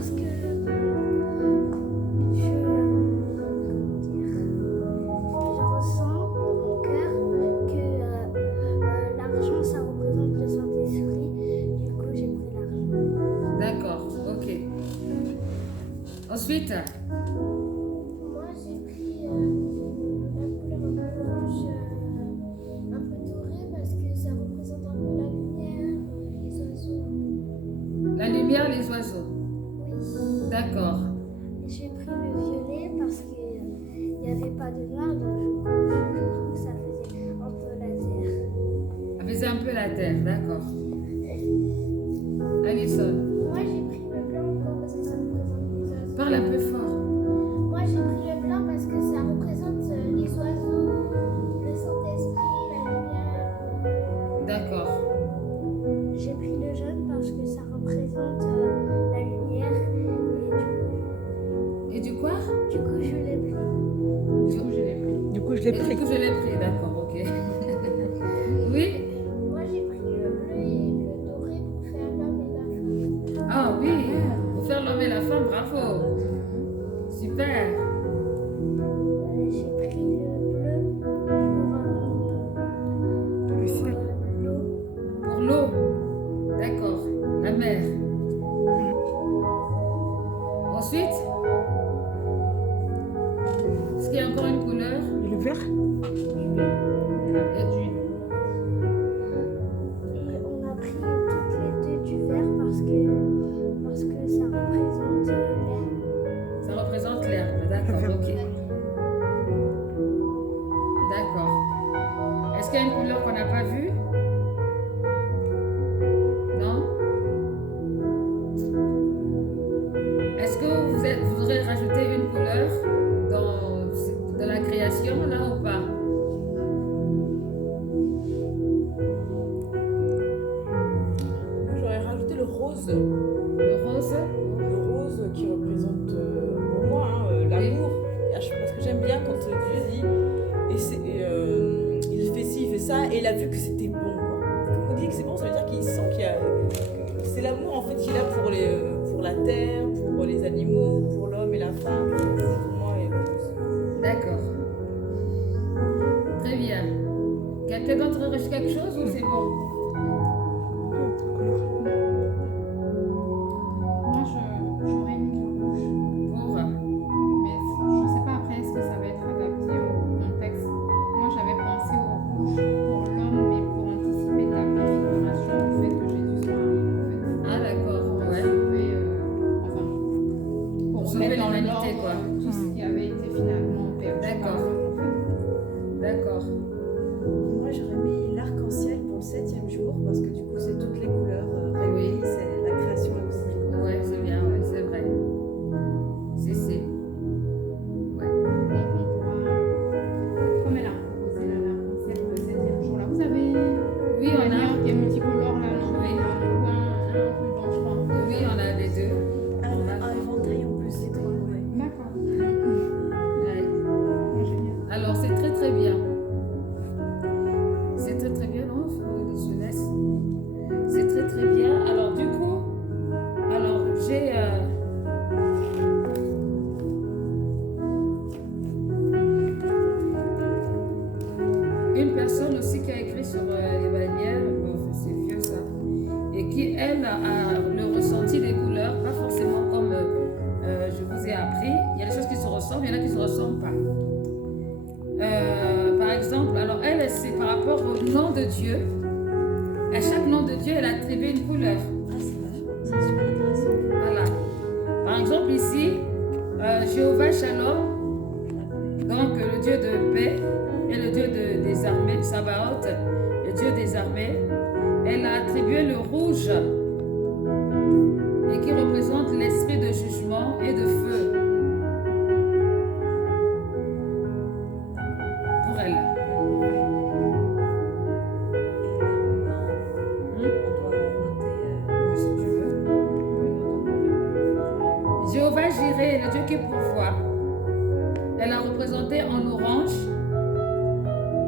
parce que je ressens dans mon cœur que l'argent, ça représente le Saint-Esprit. Du coup, j'ai pris l'argent. D'accord, ok. Ensuite, Moi, j'ai pris la couleur rouge, un peu dorée, parce que ça représente un peu la lumière, les oiseaux. la lumière, les oiseaux. Oui. D'accord. J'ai pris le violet parce qu'il n'y avait pas de noir, donc je trouve que ça faisait un peu laser. Ça faisait un peu la terre, d'accord. Alison, Moi, j'ai pris le blanc encore parce que ça représente les oiseaux. parle un peu fort. Moi, j'ai pris le blanc parce que ça représente les oiseaux, le Saint-Esprit, la lumière. D'accord. J'ai pris le jaune parce que ça représente la lumière Et du quoi? du coup, je l'ai pris. Du coup, je Et l'ai du pris. coup, je l'ai pris, d'accord, ok. Oui? Moi, j'ai pris le bleu et le doré pour faire l'homme et la femme. Ah oui, pour faire l'homme et la femme, bravo. Super. J'ai pris le bleu pour l'eau. Pour l'eau. D'accord. La mer. Ensuite, est-ce qu'il y a encore une couleur? Et le vert? Et on a pris toutes les deux du vert parce que ça représente l'air. Ça représente l'herbe, d'accord, ok. D'accord. Est-ce qu'il y a une couleur qu'on n'a pas vue? Non? Est-ce que vous aurez rajouté une couleur dans la création, là, ou pas? Moi, j'aurais rajouté le rose. Le rose? Le rose qui représente pour moi l'amour. Parce que j'aime bien quand Dieu dit il fait ci, il fait ça, et il a vu que c'était bon. Quand on dit que c'est bon, ça veut dire qu'il sent qu'il y a. C'est l'amour en fait qu'il a pour la terre, pour les animaux, pour l'homme et la femme. Pour moi, et le rose. D'accord. Très bien. Quelqu'un d'autre a reçu quelque chose ou c'est bon? Moi, j'aurais mis du rouge. Pour. Mais je sais pas après, est-ce que ça va être adapté au contexte. Moi, j'avais pensé au rouge pour l'homme, mais pour anticiper la préfiguration du fait que Jésus soit arrivé. Ah, d'accord, Pour ouais. sauver, enfin, pour Sauver remettre dans l'humanité, l'ordre quoi. tout ce qui avait été finalement perdu. D'accord. D'accord. Moi, j'aurais mis l'arc-en-ciel pour le 7e jour parce que du coup, c'est toutes les couleurs réunies, c'est la création aussi. Ouais, c'est bien, ouais, c'est vrai. C'est. Ouais. Donc, on pourra, comme elle a proposé l'arc-en-ciel pour le 7e jour, là, vous avez Oui, on a. qui est multicolore là, non? Oui. Un ruban, je crois. Oui, on a les deux. Un éventail en plus, c'est trop ouais. D'accord. Ouais. Génial. Alors, c'est très très bien. C'est très très bien, non? Je laisse. C'est très très bien. Alors, du coup, j'ai. Une personne aussi qui a écrit sur les bannières, bon, c'est vieux ça, et qui, elle, a le ressenti des couleurs, pas forcément comme je vous ai appris. Il y a des choses qui se ressemblent, il y en a qui ne se ressemblent pas. Par exemple, alors elle, c'est par rapport au nom de Dieu. À chaque nom de Dieu, elle a attribué une couleur. Ah, c'est super intéressant. Voilà. Par exemple, ici, Jéhovah Shalom, donc le Dieu de paix et le Dieu des armées, Sabaoth, le Dieu des armées, elle a attribué le rouge et qui représente l'esprit de jugement et de feu pour elle. Si tu veux. Jéhovah Jireh, le Dieu qui pourvoit, elle a représenté en orange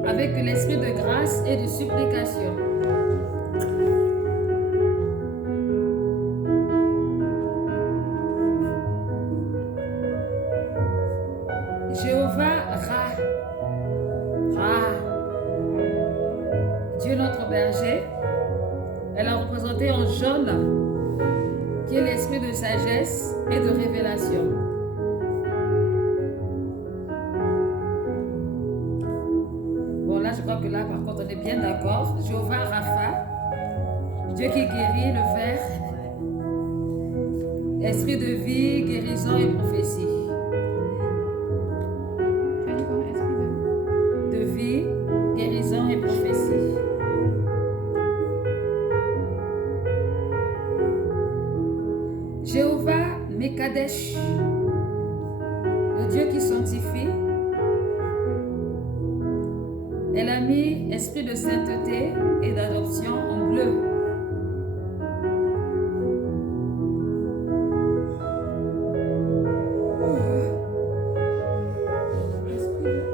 avec l'esprit de grâce et de supplication. représenté en jaune, qui est l'esprit de sagesse et de révélation. Bon, là, je crois que là, par contre, on est bien d'accord. Jéhovah Rapha, Dieu qui guérit le ver, esprit de vie, guérison et prophétie. Tu as dit quoi? Esprit de... De vie, guérison et prophétie. Jéhovah Mekadesh, le Dieu qui sanctifie. Elle a mis esprit de sainteté et d'adoption en bleu.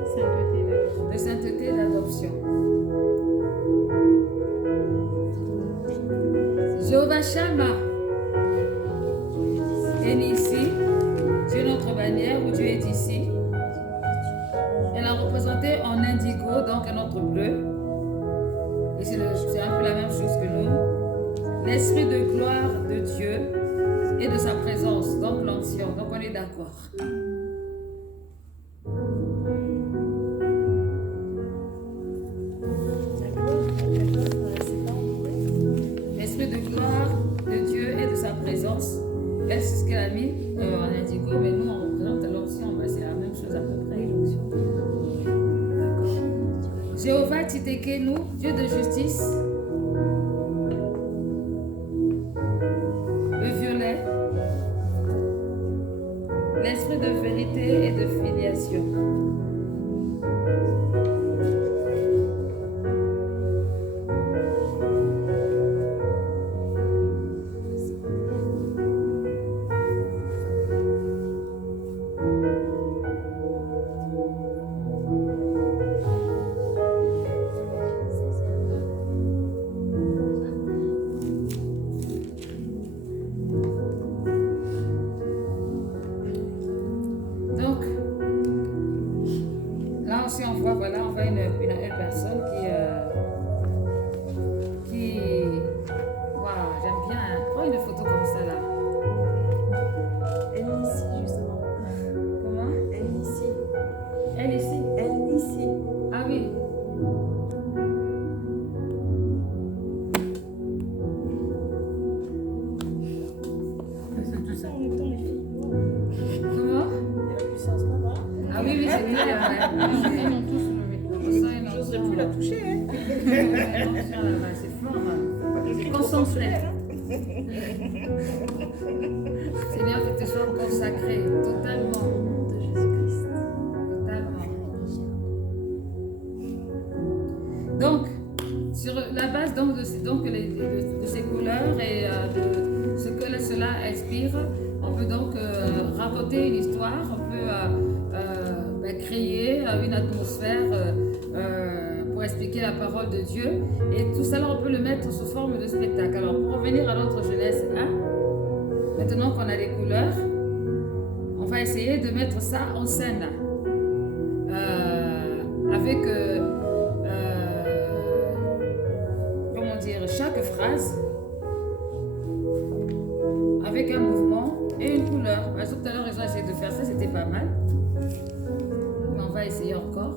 Sainteté, De sainteté et d'adoption. Jéhovah Shammah est ici. Dieu notre bannière où Dieu est ici. Elle a représenté en indigo, donc un autre bleu. Et c'est un peu la même chose que nous. L'esprit de gloire de Dieu et de sa présence, donc l'onction. Donc on est d'accord. L'esprit de gloire de Dieu et de sa présence. Elle, c'est ce qu'elle a mis en indigo, mais nous, on représente l'onction. Ben, c'est la même chose à peu près. Jéhovah Titekenu, Dieu de justice. Le violet. L'esprit de vérité et de filiation. Donc, là aussi on voit, voilà, on voit une personne qui waouh, j'aime bien, hein. Prends une photo comme ça là. Elle est ici, justement. Comment? Elle est ici. Elle ici? Elle est ici. Ah oui. Tout ça en même temps, les filles. Comment? Il y a la puissance là-bas. Ah oui, oui, c'est clair, ouais. Ils ont tous levé. On sent une J'oserais onction, plus la toucher. Hein. une onction là-bas, c'est fort, hein. C'est concentré. Seigneur, que tu sois consacré totalement. Au nom de Jésus-Christ. Totalement. Donc, sur la base donc, de ces couleurs et de ce que cela inspire, on peut donc raconter une histoire, on peut créer une atmosphère pour expliquer la parole de Dieu. Et tout ça, on peut le mettre sous forme de spectacle. Alors, pour revenir à notre Genèse 1, maintenant qu'on a les couleurs, on va essayer de mettre ça en scène avec comment dire, chaque phrase avec un mouvement et une couleur. Par exemple, tout à l'heure, ils ont essayé de faire ça, c'était pas mal. Mais on va essayer encore.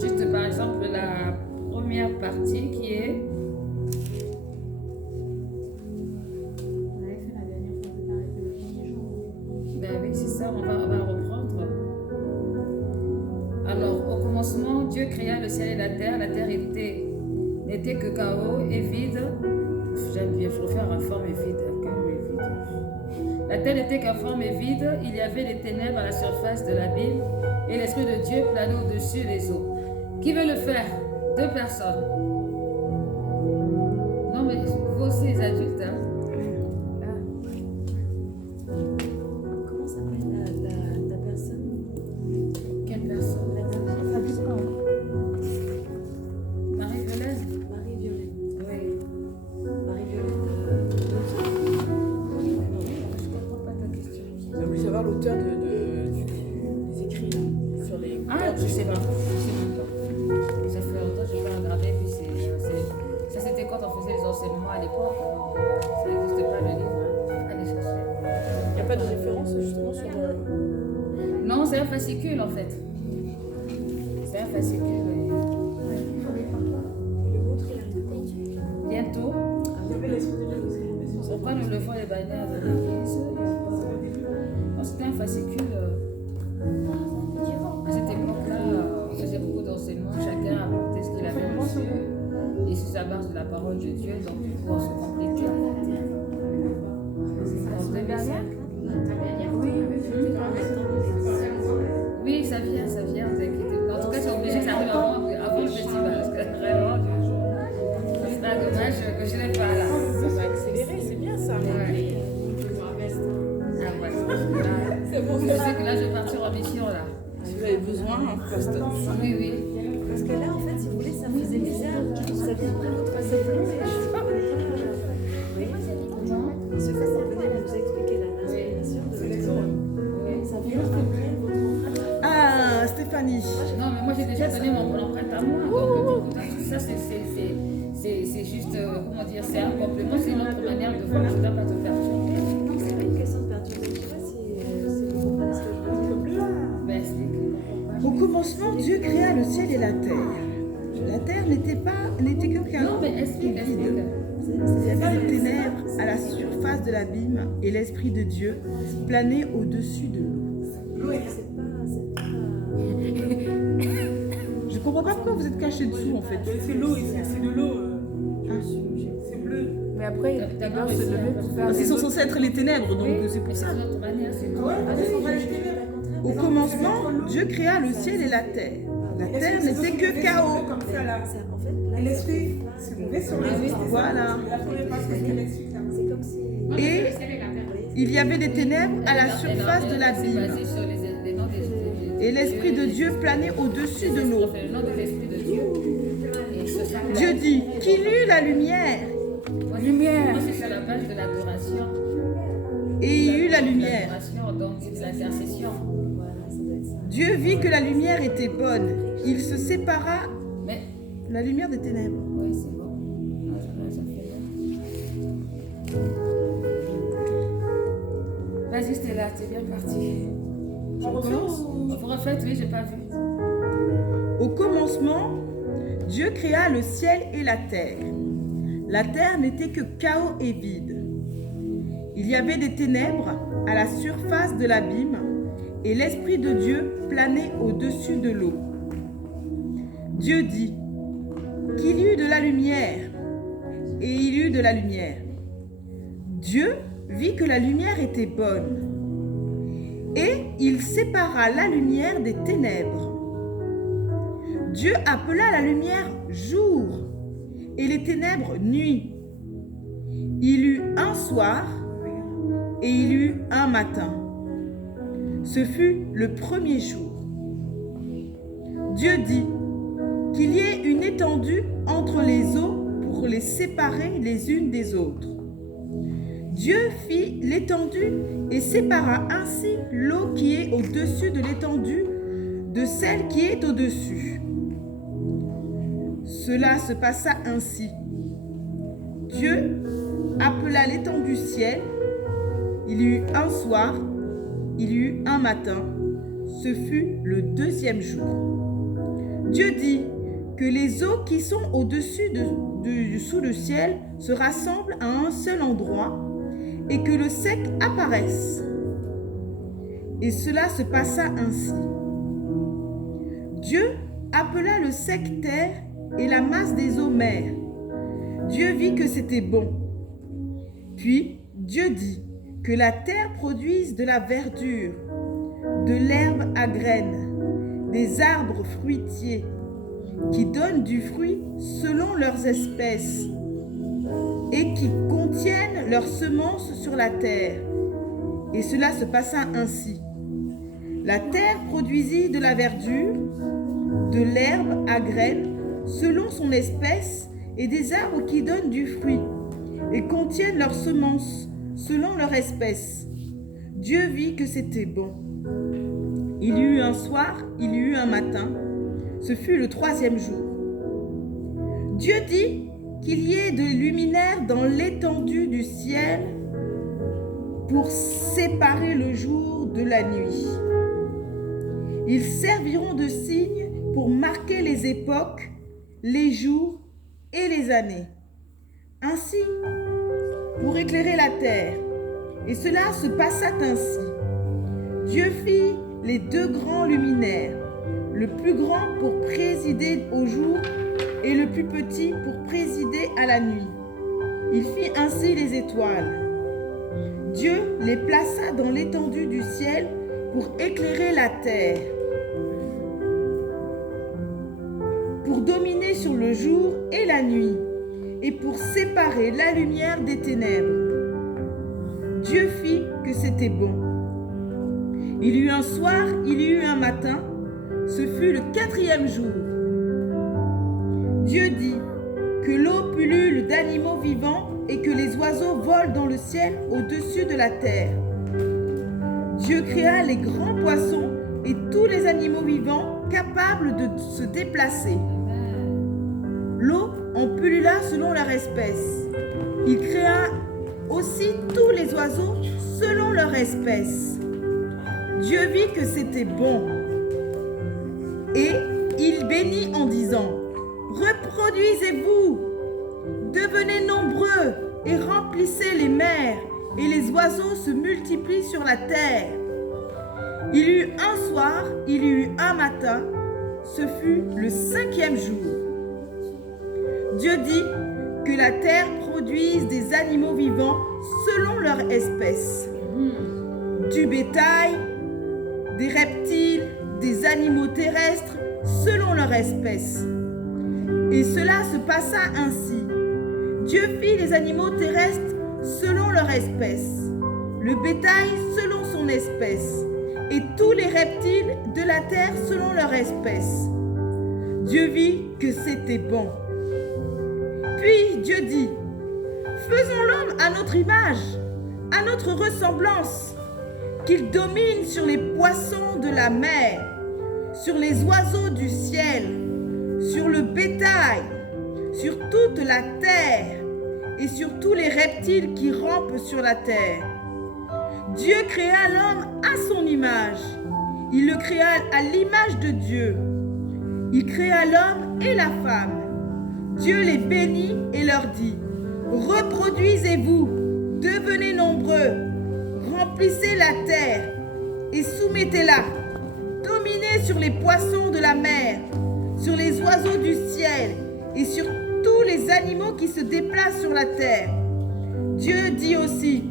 Juste par exemple, la première partie qui est. On avait fait la dernière fois, on avait arrêté le premier jour. Ben oui, c'est ça, on va reprendre. Alors, au commencement, Dieu créa le ciel et la terre. La terre n'était que chaos et vide. J'aime bien, je refaire informe et vide. Chaos et vide. La terre n'était qu'informe et vide. Il y avait les ténèbres à la surface de l'abîme et l'Esprit de Dieu planait au-dessus des eaux. Qui veut le faire? 2 personnes. Non, mais vous aussi, les adultes, hein? Comment s'appelle la personne? Quelle personne? Marie-Violaine? Marie-Violette. Oui. Marie-Violette. Je comprends pas ta question. On a voulu savoir l'auteur des écrits sur les. Ah, je sais pas. Je sais même pas. Ça fait longtemps que je n'ai pas regardé d'enseignement à l'époque. Donc, ça n'existe pas le livre. Hein. Allez chercher. Il n'y a pas de référence justement sur. Non, c'est un fascicule en fait. C'est un fascicule. Le vôtre, il a été Bientôt, pourquoi nous levons les bannières de l'église? Non, c'était un fascicule. À cette époque-là, on faisait beaucoup d'enseignements, chacun apportait ce qu'il avait reçu. Et sur sa base de la parole de Dieu, donc du coup, on se complétait. En 2005. Oui, ça vient, vous inquiétez pas. En tout cas, c'est obligé que ça arrive avant le festival, parce que vraiment, c'est pas dommage que je n'ai pas là. Ça va accélérer, c'est bien ça. Ouais. Ah, voilà. C'est bon, Je sais que là, je vais partir en mission là. si vous avez besoin, pasteur. Oui, oui. Parce que là, en fait, si vous voulez, ça faisait bizarre. Ça vient de votre passager. Ce que ça venait de vous expliquer l'inspiration de l'exemple. Ça vient après votre. Ah, Stéphanie. Non, mais moi j'ai déjà donné mon empreinte à moi. Donc, ça, c'est juste, comment dire, c'est un complément, c'est une autre manière de voir. Je ne dois pas te perturber. Non, c'est pas une question de perturber. Je sais pas si vous comprenez ce que je veux dire. Ben, c'est Au commencement, Dieu créa le ciel et la terre. La terre n'était que chaos Non, mais et explique. vide. Il y avait des ténèbres à la surface de l'abîme et l'Esprit de Dieu planait au-dessus de l'eau. C'est pas. Je comprends pas pourquoi vous êtes caché dessous en fait. C'est l'eau ici, c'est de l'eau. C'est bleu. Mais après, il va se lever pour faire Parce qu'ils des sont autres. censés être les ténèbres, donc c'est pour Mais c'est ça. une autre manière, c'est tout. Au commencement, Dieu créa le ciel et la terre. La terre n'était que chaos. Comme ça là. En fait, là, Et l'esprit s'est levé sur les Voilà. La première partie, c'est l'explique. c'est comme si. Et il y avait des ténèbres à la surface de C'est l'abîme. basé sur les noms des Et l'Esprit de Dieu planait au-dessus de l'eau. le nom de l'Esprit de Dieu. Et ce sont Dieu dit, qu'il eut la lumière. Lumière. C'est sur la base de l'adoration. Et il y eut la lumière. L'adoration, donc c'est de l'intercession. Dieu vit que la lumière était bonne. Il se sépara Mais, la lumière des ténèbres. oui, c'est bon. Ah, ça fait bien. Vas-y, Stella, t'es bien partie. On refait ou... Vous refaites, oui, j'ai pas vu. Au commencement, Dieu créa le ciel et la terre. La terre n'était que chaos et vide. Il y avait des ténèbres à la surface de l'abîme et l'Esprit de Dieu planait au-dessus de l'eau. Dieu dit, qu'il y eut de la lumière, et il y eut de la lumière. Dieu vit que la lumière était bonne, et il sépara la lumière des ténèbres. Dieu appela la lumière jour, et les ténèbres nuit. Il eut un soir, et il eut un matin. Ce fut le premier jour. Dieu dit qu'il y ait une étendue entre les eaux pour les séparer les unes des autres. Dieu fit l'étendue et sépara ainsi l'eau qui est au-dessus de l'étendue de celle qui est au-dessus. Cela se passa ainsi. Dieu appela l'étendue ciel. Il y eut un soir, il y eut un matin. Ce fut le deuxième jour. Dieu dit que les eaux qui sont au-dessus sous le ciel se rassemblent à un seul endroit et que le sec apparaisse. Et cela se passa ainsi. Dieu appela le sec terre et la masse des eaux mer. Dieu vit que c'était bon. Puis Dieu dit que la terre produise de la verdure, de l'herbe à graines, des arbres fruitiers qui donnent du fruit selon leurs espèces et qui contiennent leurs semences sur la terre. Et cela se passa ainsi. La terre produisit de la verdure, de l'herbe à graines selon son espèce et des arbres qui donnent du fruit et contiennent leurs semences selon leur espèce. Dieu vit que c'était bon. Il y eut un soir, il y eut un matin. Ce fut le troisième jour. Dieu dit qu'il y ait des luminaires dans l'étendue du ciel pour séparer le jour de la nuit. Ils serviront de signes pour marquer les époques, les jours et les années. Ainsi, pour éclairer la terre. Et cela se passa ainsi. Dieu fit les deux grands luminaires, le plus grand pour présider au jour et le plus petit pour présider à la nuit. Il fit ainsi les étoiles. Dieu les plaça dans l'étendue du ciel pour éclairer la terre, pour dominer sur le jour et la nuit, et pour séparer la lumière des ténèbres. Dieu fit que c'était bon. Il y eut un soir, il y eut un matin, ce fut le 4e jour. Dieu dit que l'eau pullule d'animaux vivants et que les oiseaux volent dans le ciel au-dessus de la terre. Dieu créa les grands poissons et tous les animaux vivants capables de se déplacer. L'eau en pullula selon leur espèce. Il créa aussi tous les oiseaux selon leur espèce. Dieu vit que c'était bon. Et il bénit en disant: reproduisez-vous, devenez nombreux et remplissez les mers, et les oiseaux se multiplient sur la terre. Il y eut un soir, il y eut un matin, ce fut le 5e jour. Dieu dit que la terre produise des animaux vivants selon leur espèce, du bétail, des reptiles, des animaux terrestres selon leur espèce. Et cela se passa ainsi. Dieu fit les animaux terrestres selon leur espèce, le bétail selon son espèce, et tous les reptiles de la terre selon leur espèce. Dieu vit que c'était bon. Puis Dieu dit: faisons l'homme à notre image, à notre ressemblance, qu'il domine sur les poissons de la mer, sur les oiseaux du ciel, sur le bétail, sur toute la terre et sur tous les reptiles qui rampent sur la terre. Dieu créa l'homme à son image. Il le créa à l'image de Dieu. Il créa l'homme et la femme. Dieu les bénit et leur dit: reproduisez-vous, devenez nombreux, remplissez la terre et soumettez-la. Dominez sur les poissons de la mer, sur les oiseaux du ciel et sur tous les animaux qui se déplacent sur la terre. Dieu dit aussi: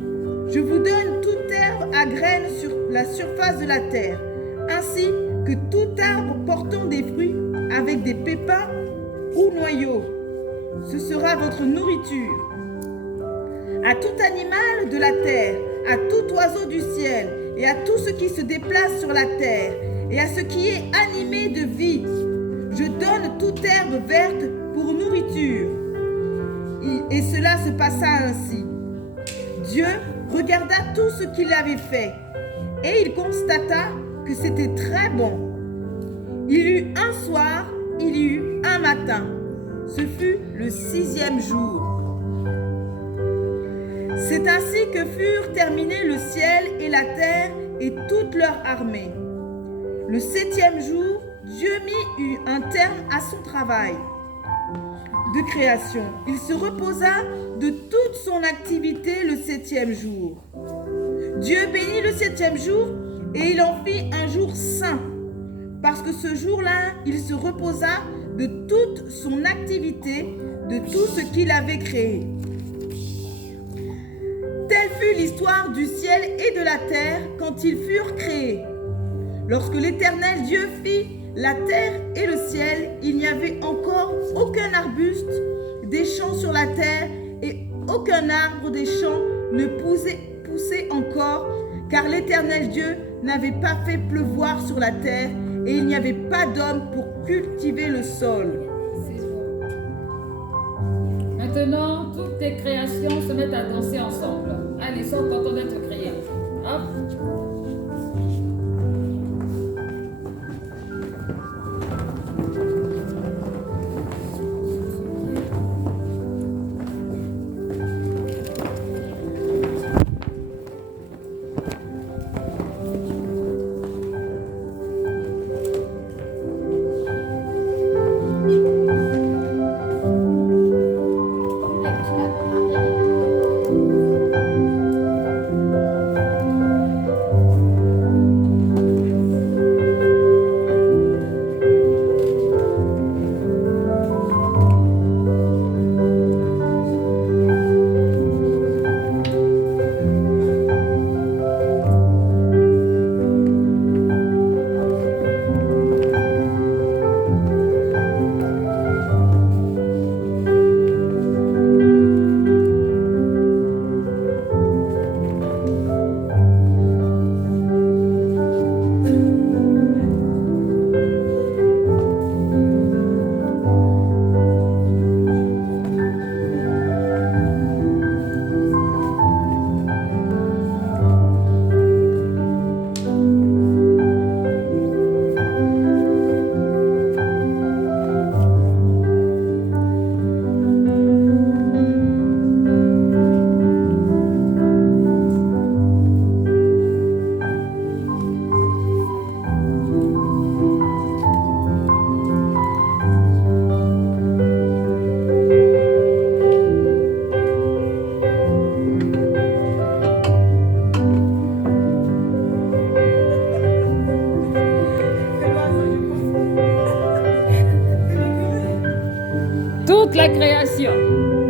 je vous donne toute herbe à graines sur la surface de la terre, ainsi que tout arbre portant des fruits avec des pépins ou noyaux. Ce sera votre nourriture. À tout animal de la terre, à tout oiseau du ciel et à tout ce qui se déplace sur la terre et à ce qui est animé de vie, je donne toute herbe verte pour nourriture. Et cela se passa ainsi. Dieu regarda tout ce qu'il avait fait et il constata que c'était très bon. Il y eut un soir, il y eut un matin. Ce fut le 6e jour. C'est ainsi que furent terminés le ciel et la terre et toute leur armée. Le 7e jour, Dieu mit un terme à son travail de création. Il se reposa de toute son activité le 7e jour. Dieu bénit le 7e jour et il en fit un jour saint, parce que ce jour-là, il se reposa de toute son activité, de tout ce qu'il avait créé. Telle fut l'histoire du ciel et de la terre quand ils furent créés. Lorsque l'Éternel Dieu fit la terre et le ciel, il n'y avait encore aucun arbuste des champs sur la terre et aucun arbre des champs ne poussait encore, car l'Éternel Dieu n'avait pas fait pleuvoir sur la terre et il n'y avait pas d'homme pour cultiver le sol. Maintenant, toutes tes créations se mettent à danser ensemble. Allez, sont contents d'être créés. Hop. toute la création.